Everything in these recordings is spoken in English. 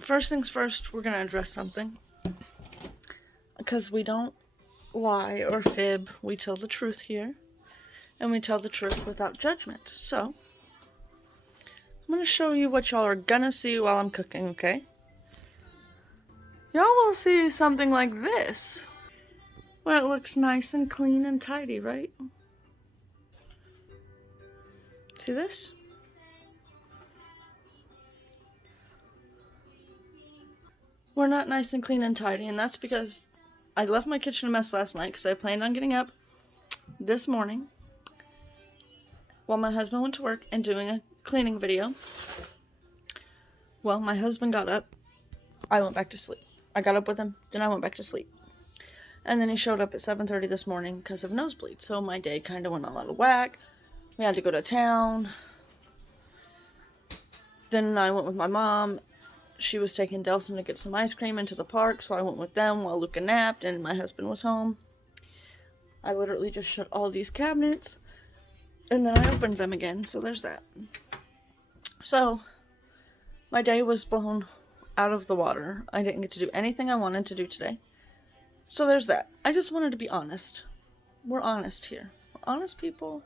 first things first, we're going to address something. Because we don't lie or fib. We tell the truth here. And we tell the truth without judgment. So, I'm going to show you what y'all are going to see while I'm cooking, okay? Y'all will see something like this. Where it looks nice and clean and tidy, right? See this? We're not nice and clean and tidy, and that's because I left my kitchen a mess last night because I planned on getting up this morning while my husband went to work and doing a cleaning video. Well, my husband got up. I went back to sleep. I got up with him, then I went back to sleep. And then he showed up at 7:30 this morning because of nosebleed. So my day kind of went all out of whack. We had to go to town. Then I went with my mom. She was taking Delson to get some ice cream into the park, so I went with them while Luca napped and my husband was home. I literally just shut all these cabinets and then I opened them again, so there's that. So, my day was blown out of the water. I didn't get to do anything I wanted to do today. So there's that. I just wanted to be honest. We're honest here. We're honest people.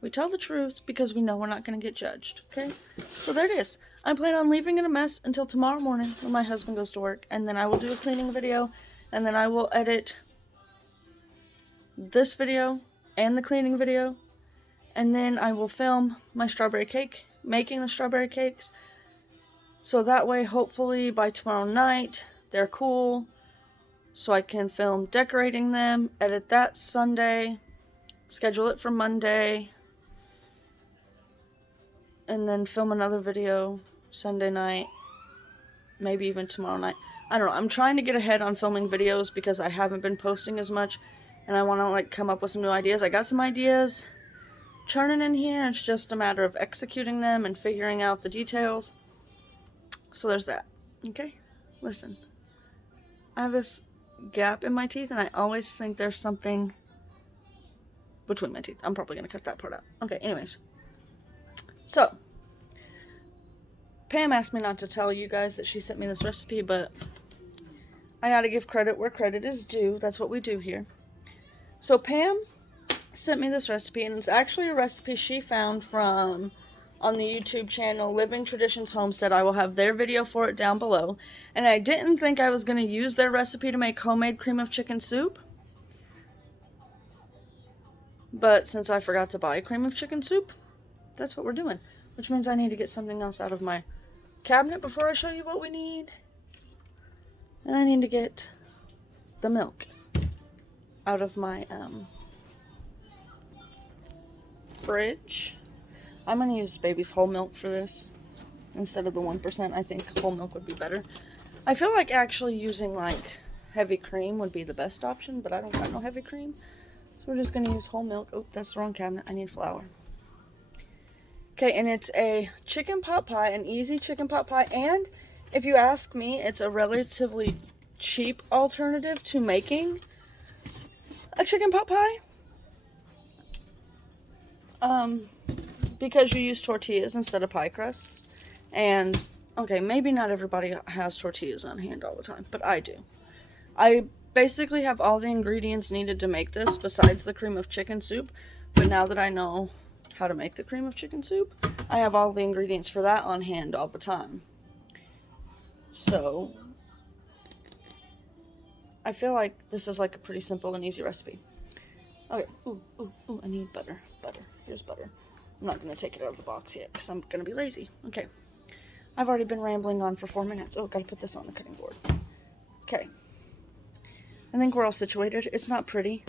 We tell the truth because we know we're not going to get judged, okay? So there it is. I plan on leaving it a mess until tomorrow morning when my husband goes to work, and then I will do a cleaning video, and then I will edit this video and the cleaning video, and then I will film my strawberry cake, making the strawberry cakes, so that way hopefully by tomorrow night they're cool, so I can film decorating them, edit that Sunday, schedule it for Monday, and then film another video Sunday night, maybe even tomorrow night. I don't know. I'm trying to get ahead on filming videos because I haven't been posting as much, and I want to like come up with some new ideas. I got some ideas churning in here. It's just a matter of executing them and figuring out the details. So there's that. Okay? Listen. I have this gap in my teeth, and I always think there's something between my teeth. I'm probably going to cut that part out. Okay, anyways. So, Pam asked me not to tell you guys that she sent me this recipe, but I gotta give credit where credit is due. That's what we do here. So Pam sent me this recipe, and it's actually a recipe she found on the YouTube channel Living Traditions Homestead. I will have their video for it down below. And I didn't think I was going to use their recipe to make homemade cream of chicken soup. But since I forgot to buy cream of chicken soup, that's what we're doing. Which means I need to get something else out of my cabinet before I show you what we need. And I need to get the milk out of my fridge. I'm going to use baby's whole milk for this instead of the 1%. I think whole milk would be better. I feel like actually using like heavy cream would be the best option, but I don't got no heavy cream. So we're just going to use whole milk. Oh, that's the wrong cabinet. I need flour. Okay, and it's a chicken pot pie, an easy chicken pot pie, and if you ask me, it's a relatively cheap alternative to making a chicken pot pie. Because you use tortillas instead of pie crusts. And, okay, maybe not everybody has tortillas on hand all the time, but I do. I basically have all the ingredients needed to make this besides the cream of chicken soup, but now that I know how to make the cream of chicken soup, I have all the ingredients for that on hand all the time. So, I feel like this is like a pretty simple and easy recipe. Okay, ooh, I need butter. Here's butter. I'm not going to take it out of the box yet because I'm going to be lazy. Okay, I've already been rambling on for 4 minutes. Oh, gotta put this on the cutting board. Okay, I think we're all situated. It's not pretty,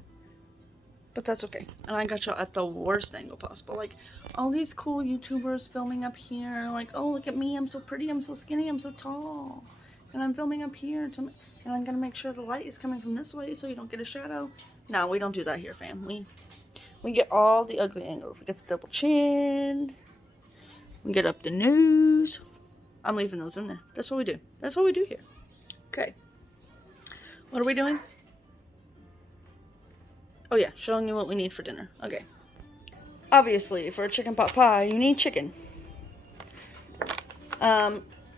but that's okay. And I got y'all at the worst angle possible. Like, all these cool YouTubers filming up here. Like, oh, look at me. I'm so pretty. I'm so skinny. I'm so tall. And I'm filming up here. And I'm going to make sure the light is coming from this way so you don't get a shadow. No, we don't do that here, fam. We get all the ugly angles. We get the double chin. We get up the nose. I'm leaving those in there. That's what we do. That's what we do here. Okay. What are we doing? Oh yeah, showing you what we need for dinner. Okay. Obviously, for a chicken pot pie, you need chicken.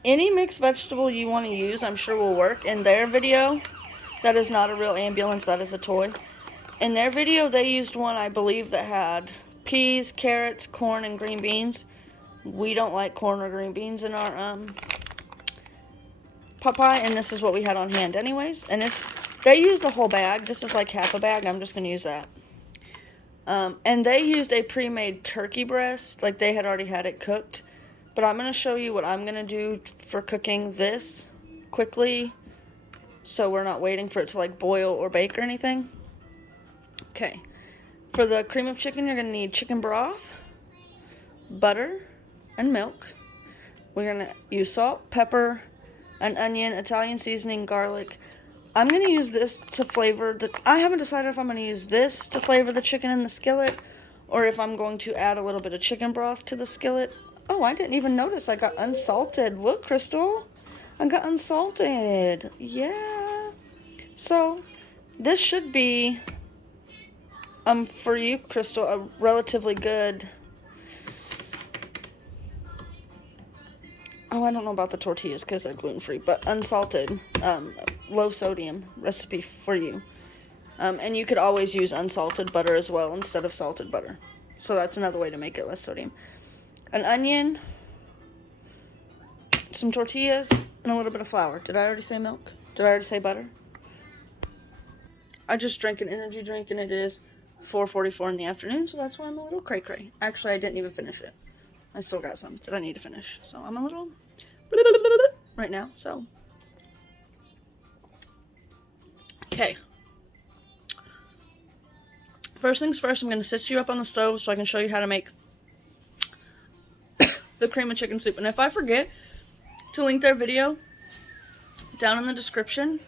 Any mixed vegetable you want to use, I'm sure will work. In their video, that is not a real ambulance, that is a toy. In their video, they used one, I believe, that had peas, carrots, corn, and green beans. We don't like corn or green beans in our pot pie, and this is what we had on hand anyways. And they used a whole bag. This is like half a bag. I'm just going to use that. And they used a pre-made turkey breast, like they had already had it cooked. But I'm going to show you what I'm going to do for cooking this quickly, so we're not waiting for it to like boil or bake or anything. Okay, for the cream of chicken, you're going to need chicken broth, butter, and milk. We're going to use salt, pepper, an onion, Italian seasoning, garlic. I'm going to use this to flavor I haven't decided if I'm going to use this to flavor the chicken in the skillet, or if I'm going to add a little bit of chicken broth to the skillet. Oh, I didn't even notice I got unsalted. Look, Crystal, I got unsalted. Yeah. So this should be, for you, Crystal, a relatively good. Oh, I don't know about the tortillas because they're gluten-free, but unsalted, low sodium recipe for you. And you could always use unsalted butter as well instead of salted butter. So that's another way to make it less sodium. An onion, some tortillas, and a little bit of flour. Did I already say milk? Did I already say butter? I just drank an energy drink, and it is 4:44 in the afternoon, so that's why I'm a little cray-cray. Actually, I didn't even finish it. I still got some that I need to finish, so I'm a little right now, so. Okay. First things first, I'm going to sit you up on the stove so I can show you how to make the cream of chicken soup. And if I forget to link their video down in the description,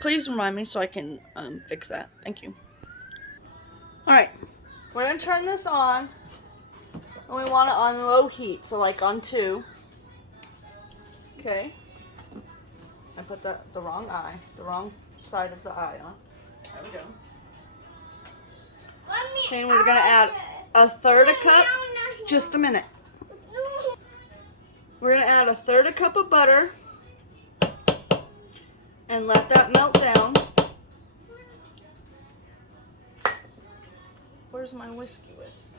please remind me so I can fix that. Thank you. Alright, we're going to turn this on, and we want it on low heat, so like on 2. Okay. I put the wrong side of the eye on. There we go. Okay, and we're going to add a third a cup. Just a minute. We're going to add a third a cup of butter and let that melt down. Where's my whiskey whisk?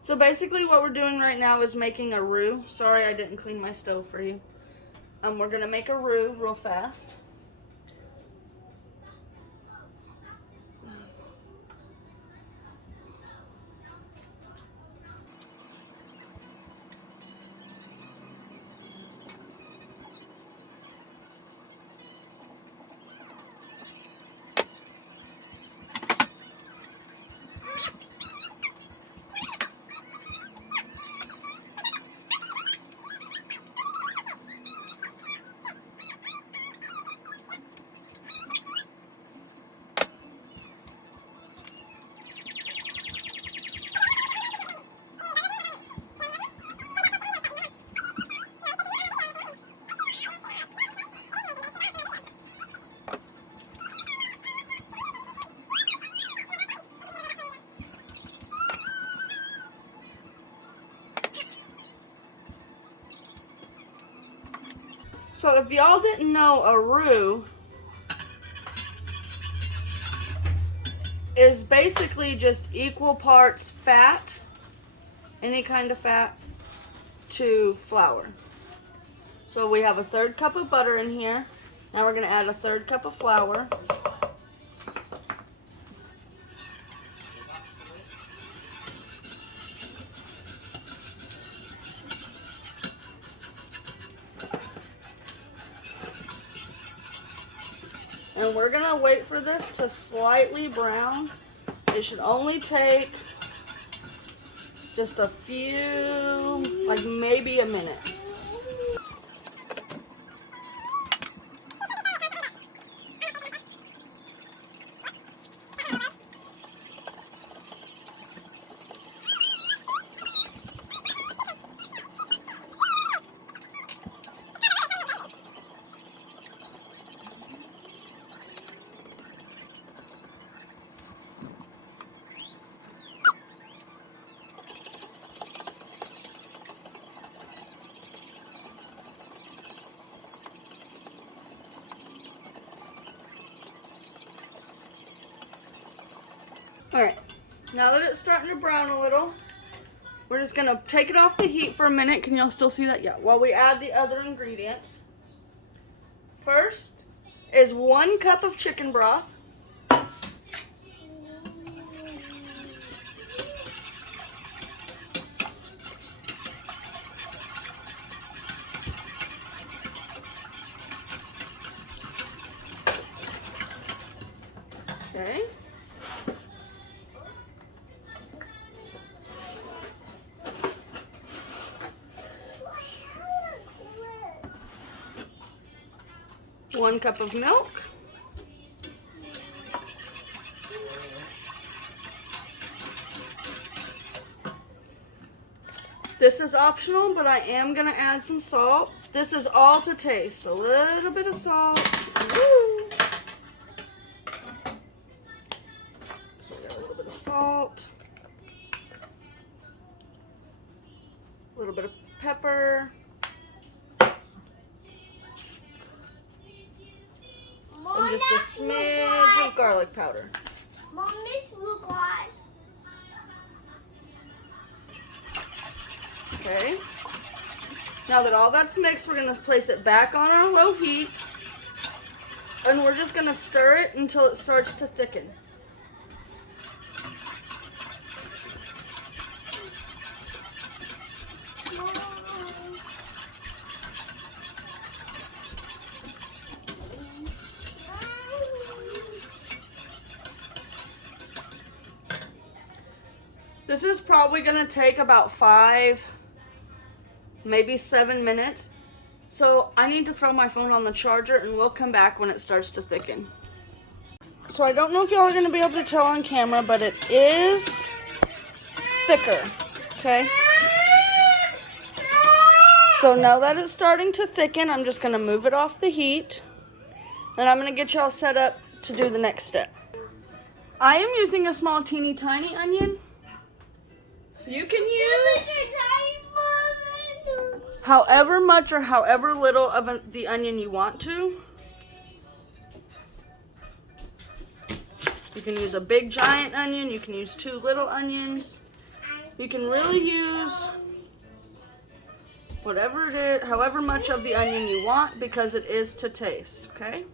So basically what we're doing right now is making a roux. Sorry I didn't clean my stove for you. We're going to make a roux real fast. So if y'all didn't know, a roux is basically just equal parts fat, any kind of fat, to flour. So we have a third cup of butter in here. Now we're going to add a third cup of flour. And we're going to wait for this to slightly brown. It should only take just a few, like maybe a minute. Alright, now that it's starting to brown a little, we're just gonna take it off the heat for a minute. Can y'all still see that? Yeah, while we add the other ingredients. First is 1 cup of chicken broth. Okay. One cup of milk. This is optional, but I am gonna add some salt. This is all to taste. A little bit of salt. Woo. So we got a little bit of salt. A little bit of pepper. And just a smidge of garlic powder. Okay. Now that all that's mixed, we're going to place it back on our low heat. And we're just going to stir it until it starts to thicken. This is probably going to take about 5, maybe 7 minutes. So I need to throw my phone on the charger and we'll come back when it starts to thicken. So I don't know if y'all are going to be able to tell on camera, but it is thicker, okay? So now that it's starting to thicken, I'm just going to move it off the heat. Then I'm going to get y'all set up to do the next step. I am using a small teeny tiny onion. You can use however much or however little of the onion you want to. You can use a big giant onion. You can use 2 little onions. You can really use whatever it is, however much of the onion you want, because it is to taste, okay?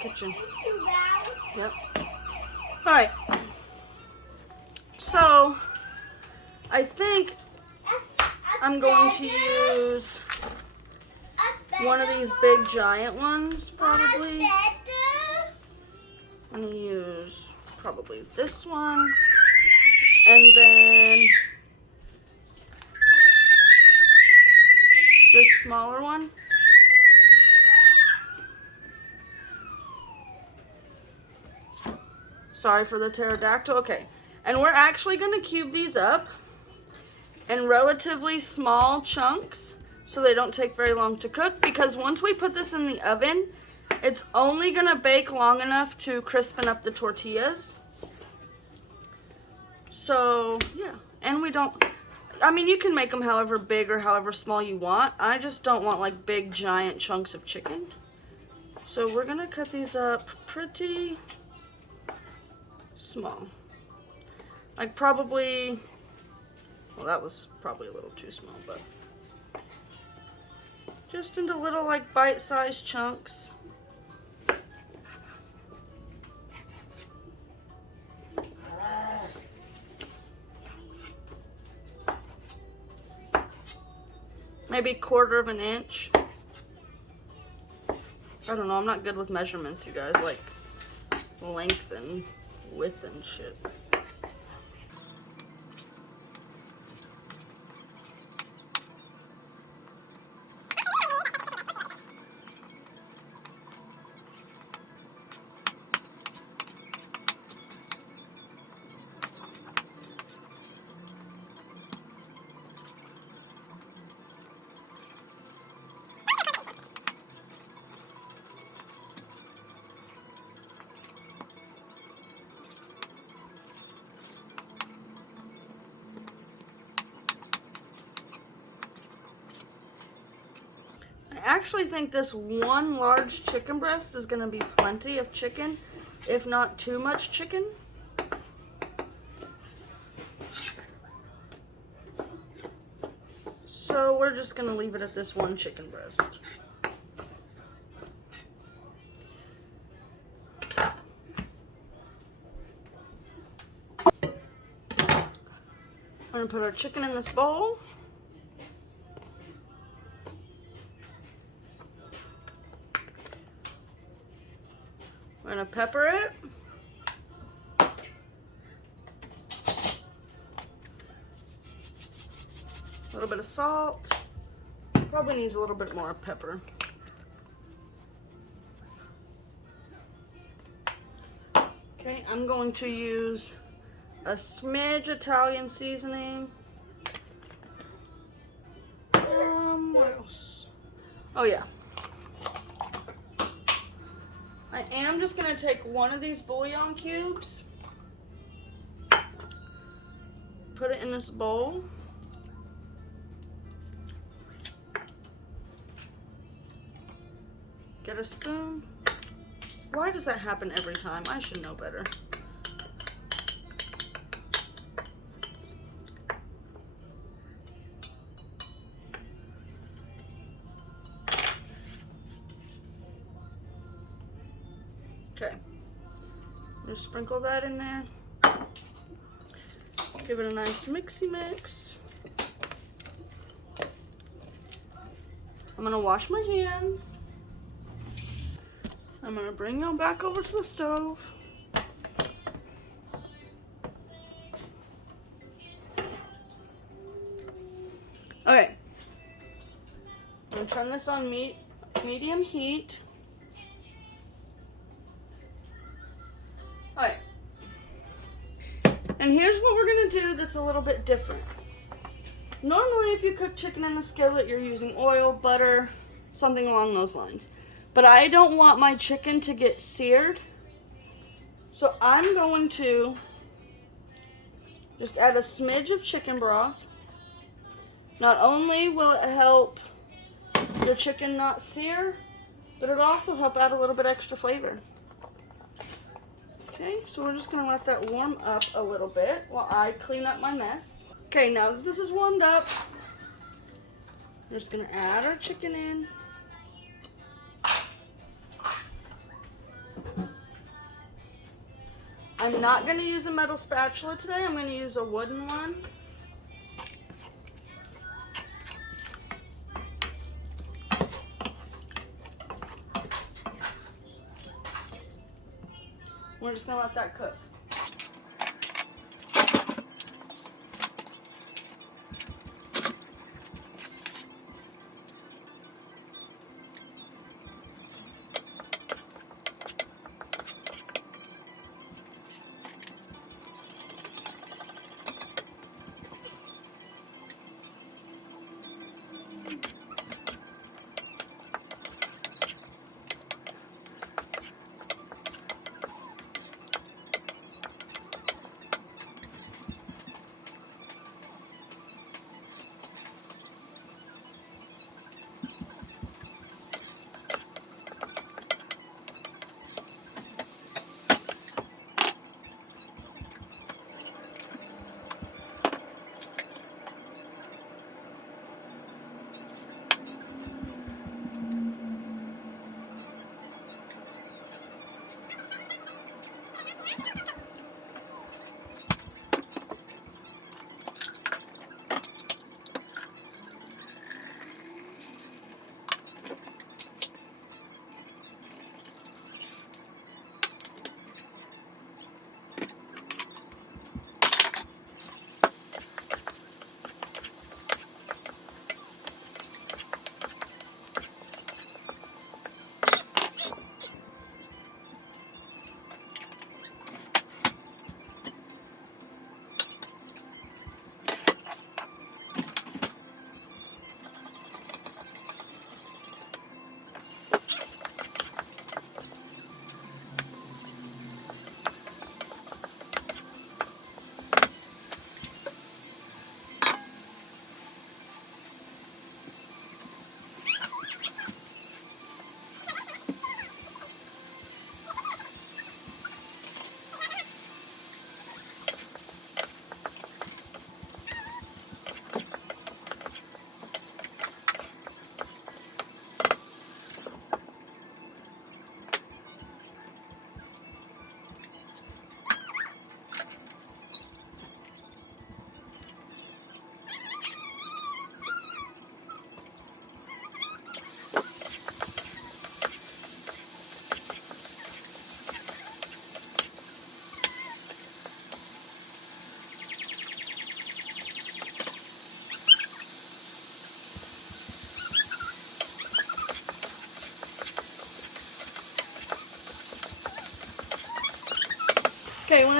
Kitchen. Yep. Alright. So, I think I'm going to use one of these big giant ones, probably. I'm going to use probably this one. And then this smaller one. Sorry for the pterodactyl. Okay. And we're actually going to cube these up in relatively small chunks so they don't take very long to cook, because once we put this in the oven, it's only going to bake long enough to crispen up the tortillas. So, yeah. And we don't, I mean, you can make them however big or however small you want. I just don't want like big giant chunks of chicken. So we're going to cut these up pretty small. Like probably, well, that was probably a little too small, but just into little like bite-sized chunks. Maybe 1/4 of an inch. I don't know, I'm not good with measurements, you guys, like length and width and shit. actually think this one large chicken breast is going to be plenty of chicken, if not too much chicken. So we're just going to leave it at this one chicken breast. We're going to put our chicken in this bowl. We're going to pepper it. A little bit of salt. Probably needs a little bit more pepper. Okay, I'm going to use a smidge Italian seasoning. What else? Oh yeah. I am just gonna take one of these bouillon cubes, put it in this bowl. Get a spoon. Why does that happen every time? I should know better. Okay, just sprinkle that in there. Give it a nice mixy mix. I'm gonna wash my hands. I'm gonna bring them back over to the stove. Okay, I'm gonna turn this on medium heat. Alright, and here's what we're going to do that's a little bit different. Normally if you cook chicken in the skillet, you're using oil, butter, something along those lines. But I don't want my chicken to get seared, so I'm going to just add a smidge of chicken broth. Not only will it help your chicken not sear, but it'll also help add a little bit extra flavor. Okay, so we're just gonna let that warm up a little bit while I clean up my mess. Okay, now that this is warmed up, we're just gonna add our chicken in. I'm not gonna use a metal spatula today, I'm gonna use a wooden one. We're just gonna let that cook.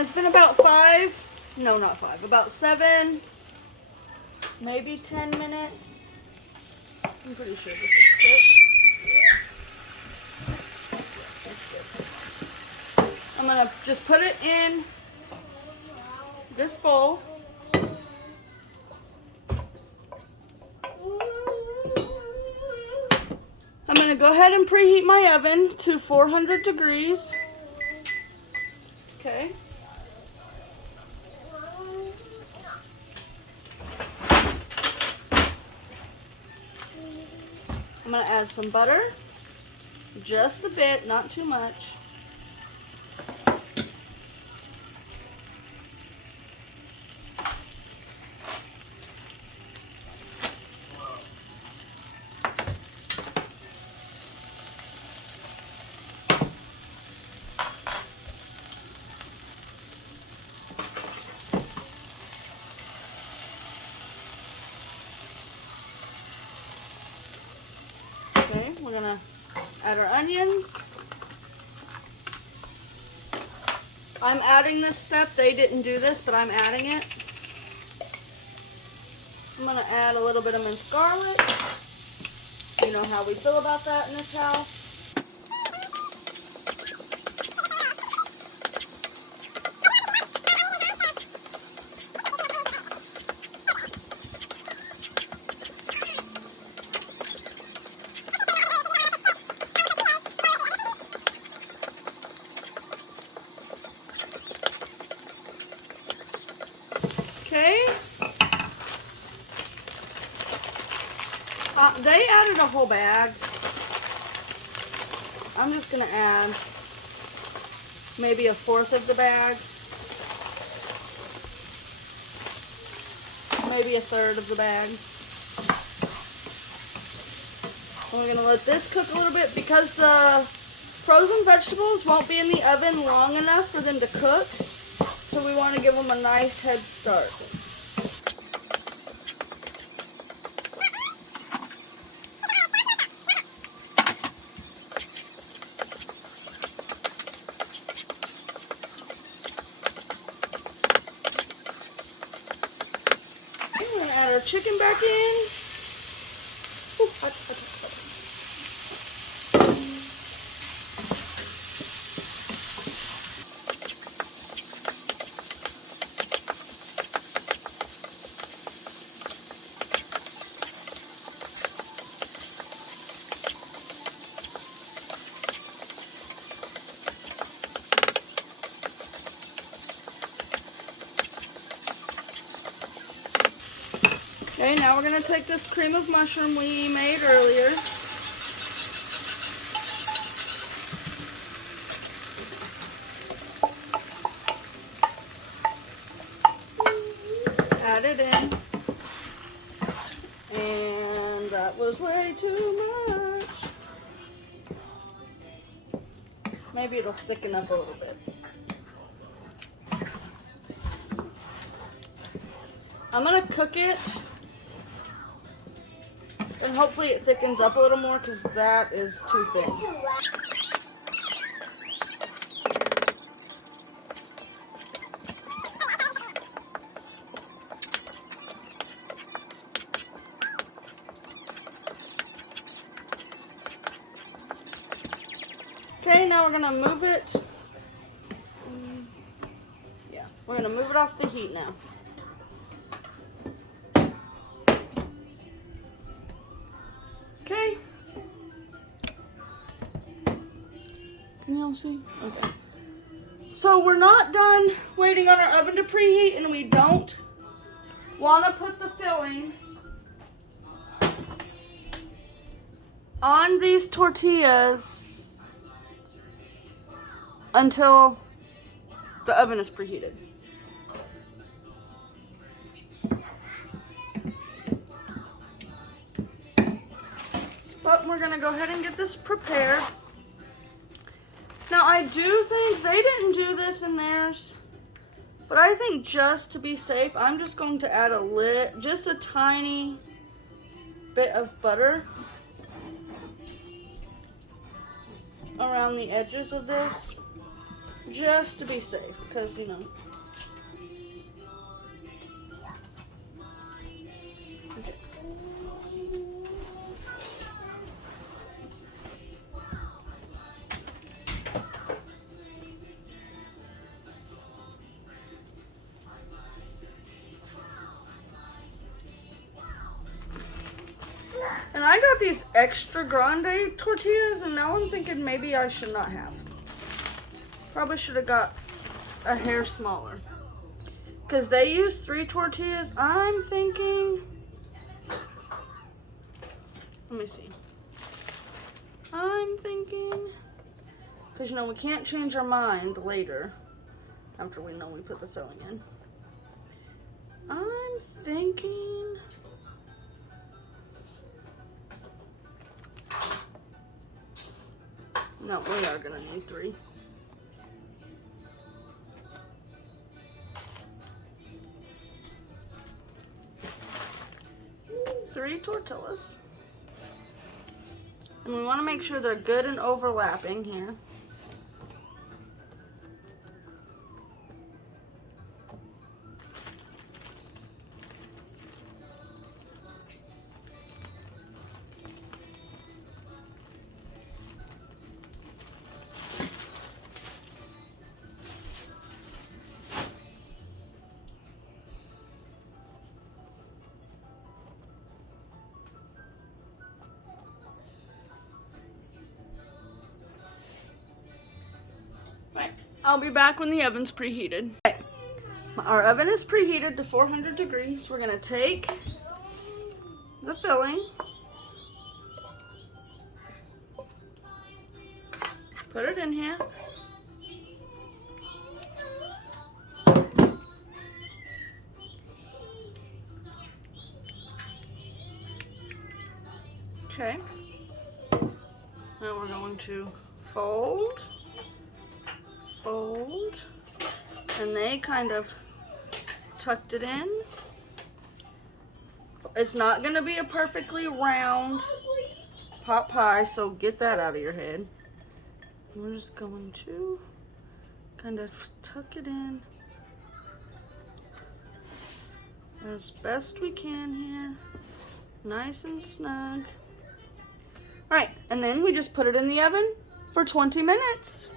it's been about about 7, maybe 10 minutes. I'm pretty sure this is cooked. Yeah. That's good. I'm gonna just put it in this bowl. I'm gonna go ahead and preheat my oven to 400 degrees. Okay. I'm gonna add some butter, just a bit, not too much. Okay, we're gonna add our onions. I'm adding this step. They didn't do this, but I'm adding it. I'm gonna add a little bit of minced garlic. You know how we feel about that in this house. Okay. They added a whole bag. I'm just gonna add maybe 1/4 of the bag. Maybe 1/3 of the bag. And we're gonna let this cook a little bit because the frozen vegetables won't be in the oven long enough for them to cook. So we want to give them a nice head start. We're gonna add our chicken back in. Ooh, hot. Okay, now we're going to take this cream of mushroom we made earlier. Add it in. And that was way too much. Maybe it'll thicken up a little bit. I'm going to cook it. And hopefully it thickens up a little more because that is too thin. Okay, now we're gonna move it. Yeah, we're gonna move it off the heat now. Okay. Can y'all see? Okay. So we're not done waiting on our oven to preheat, and we don't want to put the filling on these tortillas until the oven is preheated. But we're gonna go ahead and get this prepared. Now I do think they didn't do this in theirs, but I think just to be safe, I'm just going to add just a tiny bit of butter around the edges of this. just to be safe, because, you know. Okay. And I got these extra grande tortillas, and now I'm thinking maybe I should not have. Probably should have got a hair smaller. Because they use 3 tortillas. I'm thinking... Let me see. I'm thinking... Because, you know, we can't change our mind later. After we know we put the filling in. I'm thinking... No, we are going to need 3. Three tortillas. And we want to make sure they're good and overlapping here. I'll be back when the oven's preheated. Okay. Our oven is preheated to 400 degrees. We're gonna take the filling, put it in here. Okay. Now we're going to fold, and they kind of tucked it in. It's not going to be a perfectly round pot pie, so get that out of your head. We're just going to kind of tuck it in as best we can here. Nice and snug. Alright, and then we just put it in the oven for 20 minutes.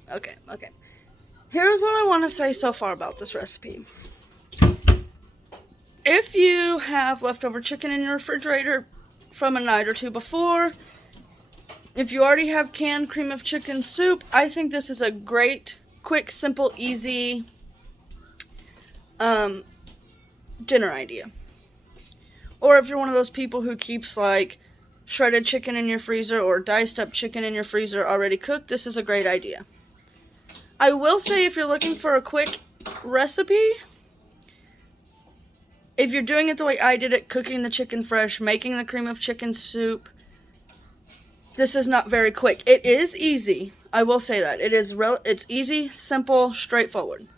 Okay. Here's what I want to say so far about this recipe. If you have leftover chicken in your refrigerator from a night or two before, if you already have canned cream of chicken soup, I think this is a great, quick, simple, easy dinner idea. Or if you're one of those people who keeps like shredded chicken in your freezer or diced up chicken in your freezer already cooked, this is a great idea. I will say, if you're looking for a quick recipe, if you're doing it the way I did it, cooking the chicken fresh, making the cream of chicken soup, this is not very quick. It is easy. I will say that. It's easy, simple, straightforward.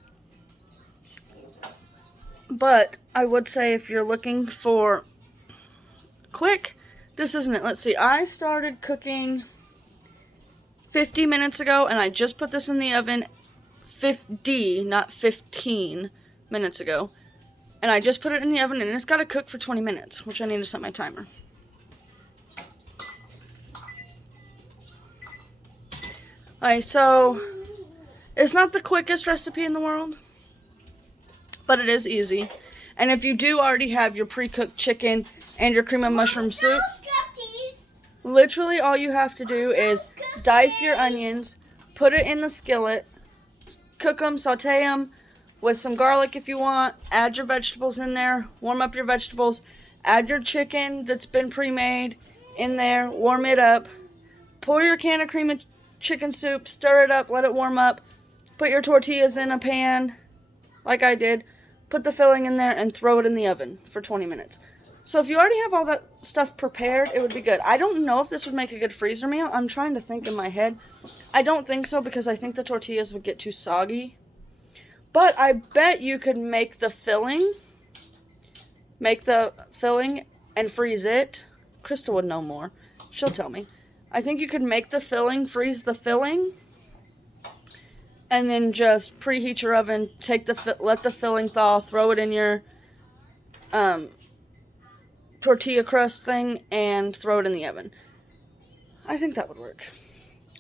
But I would say if you're looking for quick, this isn't it. Let's see. I started cooking 50 minutes ago, and I just put this in the oven 50, not 15 minutes ago. And I just put it in the oven, and it's got to cook for 20 minutes, which I need to set my timer. Alright, so it's not the quickest recipe in the world, but it is easy. And if you do already have your pre-cooked chicken and your cream of mushroom soup, literally all you have to do is dice your onions, put it in the skillet, cook them, saute them with some garlic if you want, add your vegetables in there, warm up your vegetables, add your chicken that's been pre-made in there, warm it up, pour your can of cream of chicken soup, stir it up, let it warm up, put your tortillas in a pan like I did, put the filling in there, and throw it in the oven for 20 minutes. So if you already have all that stuff prepared, it would be good. I don't know if this would make a good freezer meal. I'm trying to think in my head. I don't think so, because I think the tortillas would get too soggy. But I bet you could make the filling make the filling and freeze it. Crystal would know more. She'll tell me. I think you could make the filling, freeze the filling, and then just preheat your oven, let the filling thaw, throw it in your tortilla crust thing, and throw it in the oven. I think that would work.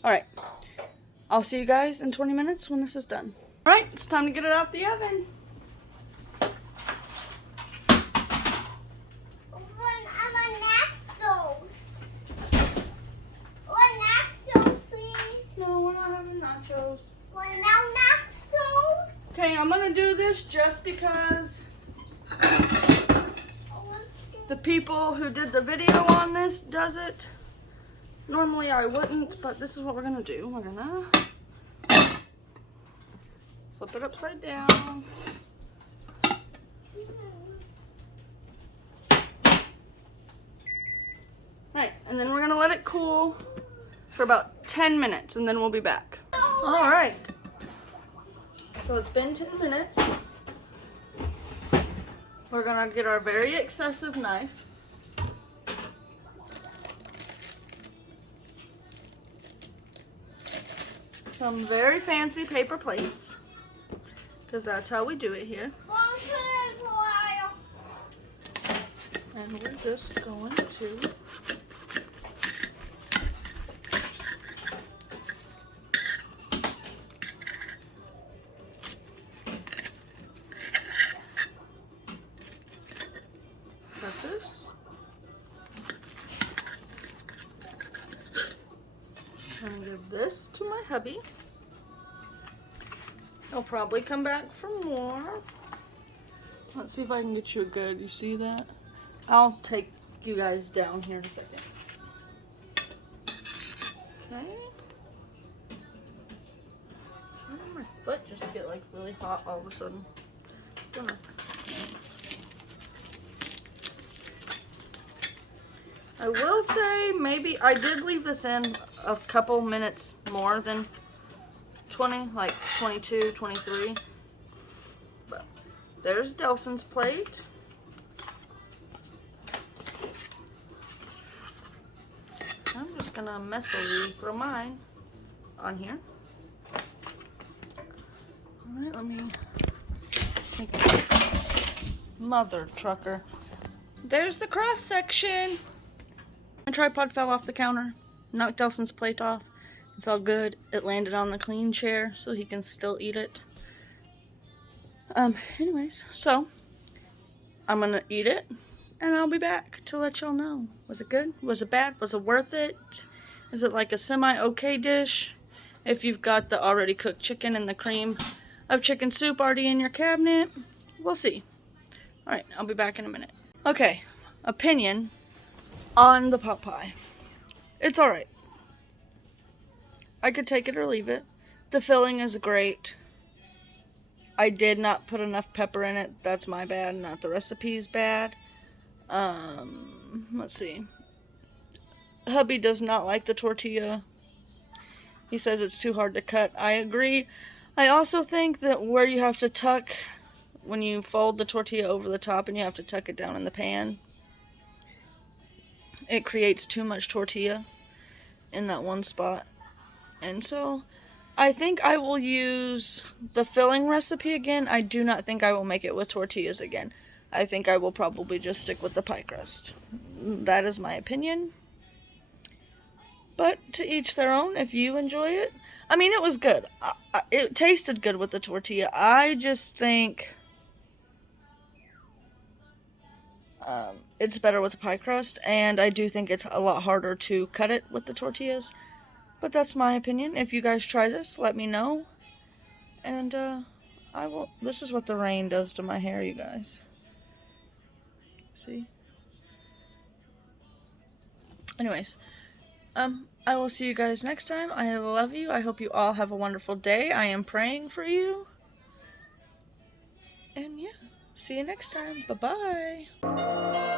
Alright, I'll see you guys in 20 minutes when this is done. Alright, it's time to get it out the oven. No, we're not having nachos. Well, now nachos. Okay, I'm gonna do this just because the people who did the video on this does it. Normally I wouldn't, but this is what we're gonna do. We're gonna flip it upside down. Right, and then we're gonna let it cool for about 10 minutes, and then we'll be back. All right, so it's been 10 minutes. We're gonna get our very excessive knife. Some very fancy paper plates, because that's how we do it here. And we're just going to cut this. I'm gonna give this to my hubby. He'll probably come back for more. Let's see if I can get you a good, you see that? I'll take you guys down here in a second. Okay. Why did my foot just get like really hot all of a sudden? I will say maybe I did leave this in a couple minutes more than 20, like 22, 23. But there's Delson's plate. I'm just gonna messily throw mine on here. Alright, let me take mother trucker. There's the cross section. My tripod fell off the counter. Knocked Delson's plate off. It's all good. It landed on the clean chair, so he can still eat it. Anyways, so I'm gonna eat it, and I'll be back to let y'all know. Was it good? Was it bad? Was it worth it? Is it like a semi-okay dish? If you've got the already cooked chicken and the cream of chicken soup already in your cabinet, we'll see. Alright, I'll be back in a minute. Okay, opinion on the pot pie. It's alright. I could take it or leave it. The filling is great. I did not put enough pepper in it. That's my bad, not the recipe's bad. Let's see. Hubby does not like the tortilla. He says it's too hard to cut. I agree. I also think that where you have to tuck, when you fold the tortilla over the top and you have to tuck it down in the pan, it creates too much tortilla in that one spot. And so I think I will use the filling recipe again. I do not think I will make it with tortillas again. I think I will probably just stick with the pie crust. That is my opinion. But to each their own. If you enjoy it. I mean, it was good. It tasted good with the tortilla. I just think it's better with the pie crust. And I do think it's a lot harder to cut it with the tortillas. But that's my opinion. If you guys try this, let me know. And I will. This is what the rain does to my hair, you guys. See? Anyways, I will see you guys next time. I love you. I hope you all have a wonderful day. I am praying for you. And yeah, see you next time. Bye-bye.